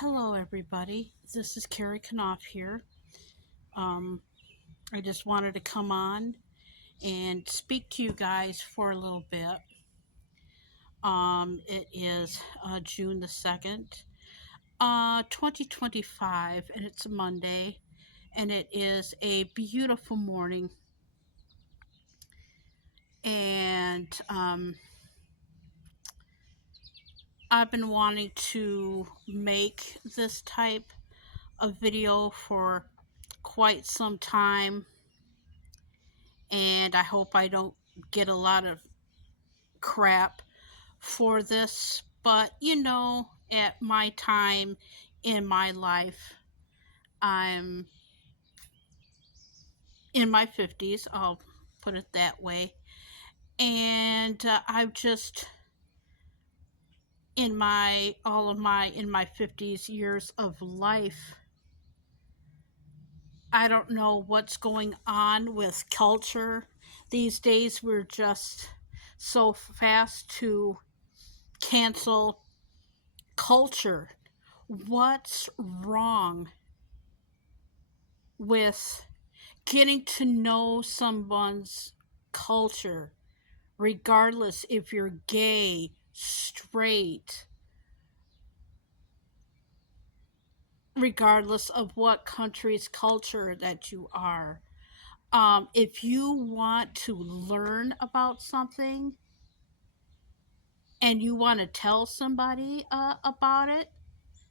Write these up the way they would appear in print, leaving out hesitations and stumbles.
Hello, everybody. This is Kerry Knauf here. I just wanted to come on and speak to you guys for a little bit. It is June the 2nd, 2025, and it's a Monday, and it is a beautiful morning. And I've been wanting to make this type of video for quite some time, and I hope I don't get a lot of crap for this, but at my time in my life, I'm in my 50s, I'll put it that way, and I've just in my 50s years of life, I don't know what's going on with culture these days. We're just so fast to cancel culture. What's wrong with getting to know someone's culture, regardless if you're gay, straight, regardless of what country's culture that you are? If you want to learn about something and you want to tell somebody about it,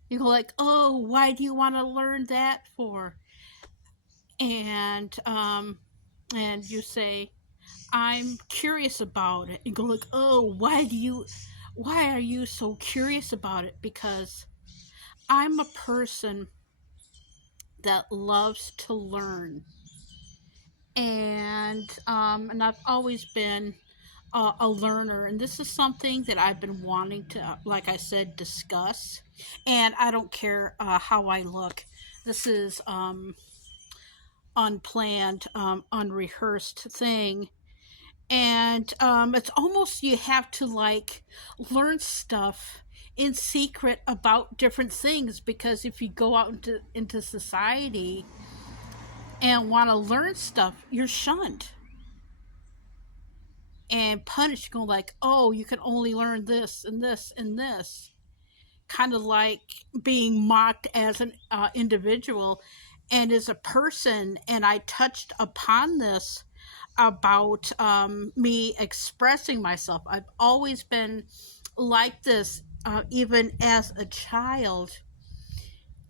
you go like, oh, why do you want to learn that for? And you say, I'm curious about it. And go like, oh, why are you so curious about it? Because I'm a person that loves to learn. And I've always been a learner, and this is something that I've been wanting to, like I said, discuss. And I don't care how I look. This is unplanned, unrehearsed thing, and it's almost you have to like learn stuff in secret about different things, because if you go out into society and want to learn stuff, you're shunned and punished, going like, oh, you can only learn this and this and this, kind of like being mocked as an individual and as a person. And I touched upon this about me expressing myself. I've always been like this, even as a child,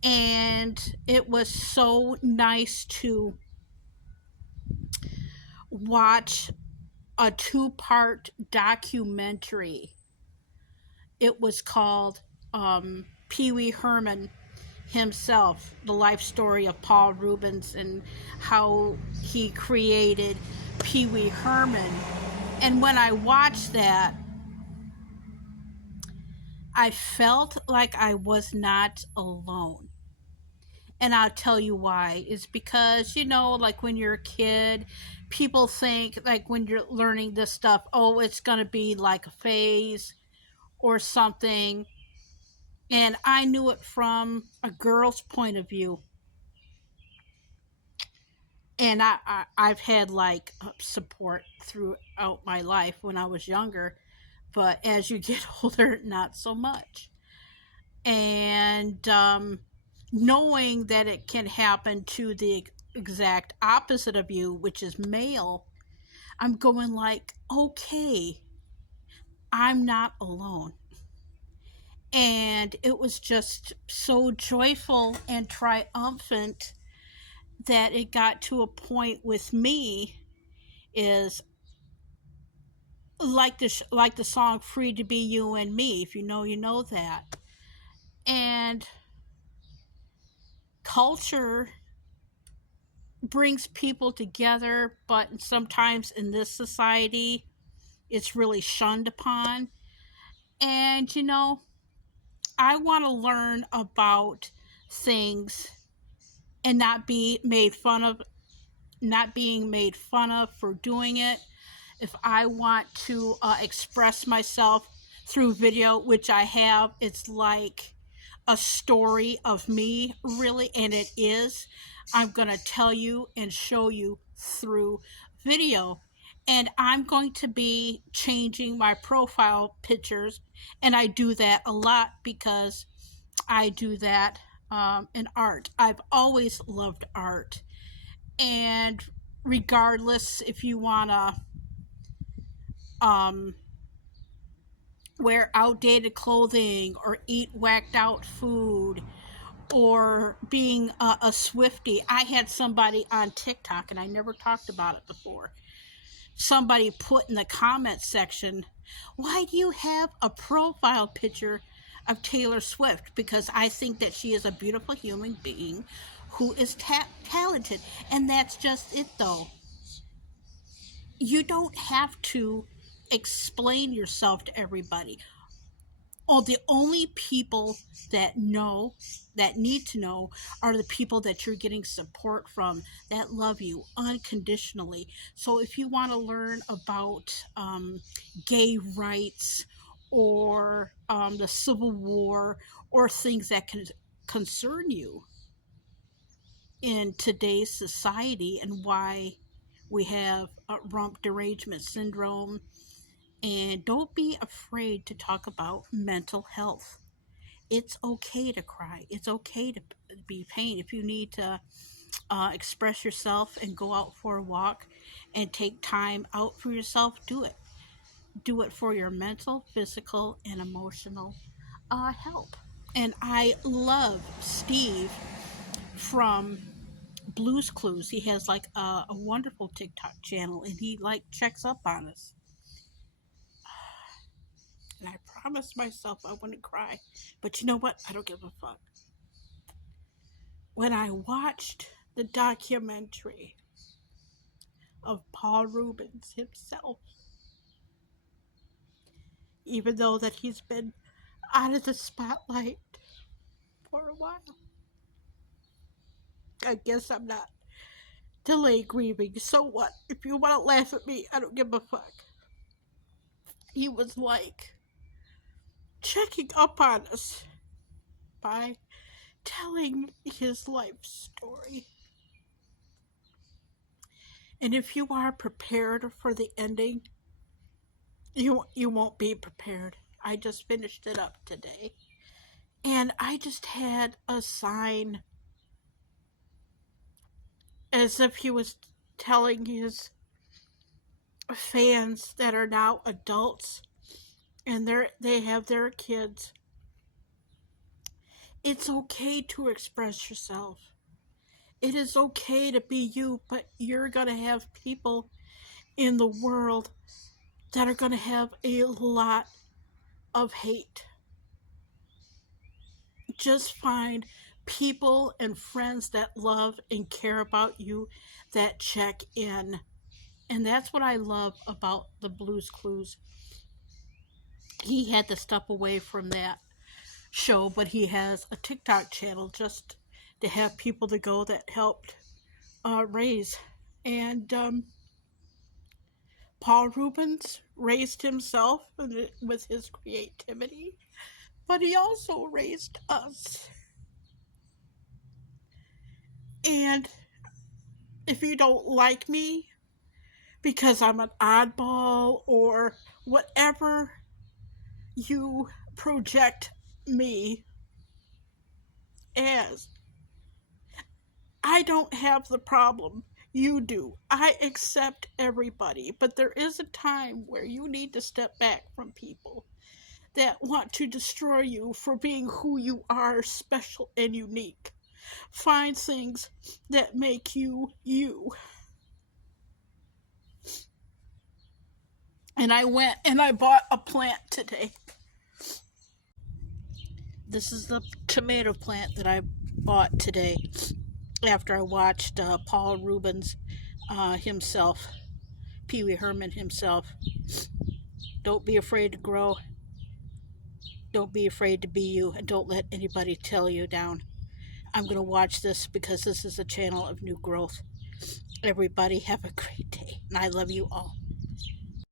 and it was so nice to watch a 2-part documentary. It was called Pee-wee himself, the life story of Paul Rubens and how he created Pee-wee Herman. And when I watched that, I felt like I was not alone. And I'll tell you why. It's because, like when you're a kid, people think, like when you're learning this stuff, oh, it's going to be like a phase or something. And I knew it from a girl's point of view. And I've had like support throughout my life when I was younger. But as you get older, not so much. And knowing that it can happen to the exact opposite of you, which is male, I'm going like, okay, I'm not alone. And it was just so joyful and triumphant that it got to a point with me, is like the song "Free to Be You and Me." If you know that. And culture brings people together, but sometimes in this society, it's really shunned upon. And I want to learn about things and not be made fun of, not being made fun of for doing it. If I want to express myself through video, which I have, it's like a story of me, really, and it is. I'm going to tell you and show you through video. And I'm going to be changing my profile pictures, and I do that a lot because I do that in art. I've always loved art, and regardless if you want to wear outdated clothing or eat whacked out food or being a Swiftie. I had somebody on TikTok, and I never talked about it before. Somebody put in the comment section, why do you have a profile picture of Taylor Swift? Because I think that she is a beautiful human being who is talented. And that's just it, though. You don't have to explain yourself to everybody. Oh, the only people that know, that need to know, are the people that you're getting support from, that love you unconditionally. So if you want to learn about gay rights or the Civil War or things that can concern you in today's society and why we have rump derangement syndrome, and don't be afraid to talk about mental health. It's okay to cry. It's okay to be pain. If you need to express yourself and go out for a walk and take time out for yourself, do it. Do it for your mental, physical, and emotional health. And I love Steve from Blues Clues. He has like a wonderful TikTok channel, and he like checks up on us. And I promised myself I wouldn't cry. But you know what? I don't give a fuck. When I watched the documentary of Paul Rubens himself, even though that he's been out of the spotlight for a while, I guess I'm not delay grieving. So what? If you want to laugh at me, I don't give a fuck. He was like checking up on us by telling his life story. And if you are prepared for the ending, you won't be prepared. I just finished it up today. And I just had a sign as if he was telling his fans that are now adults and they have their kids. It's okay to express yourself. It is okay to be you, but you're going to have people in the world that are going to have a lot of hate. Just find people and friends that love and care about you, that check in. And that's what I love about the Blues Clues. He had to step away from that show, but he has a TikTok channel just to have people to go that helped raise. And Paul Rubens raised himself with his creativity, but he also raised us. And if you don't like me because I'm an oddball or whatever you project me as, I don't have the problem. You do. I accept everybody, but there is a time where you need to step back from people that want to destroy you for being who you are, special and unique. Find things that make you you. And I went and I bought a plant today. This is the tomato plant that I bought today after I watched Paul Rubens himself, Pee Wee Herman himself. Don't be afraid to grow. Don't be afraid to be you, and don't let anybody tell you down. I'm going to watch this because this is a channel of new growth. Everybody have a great day, and I love you all.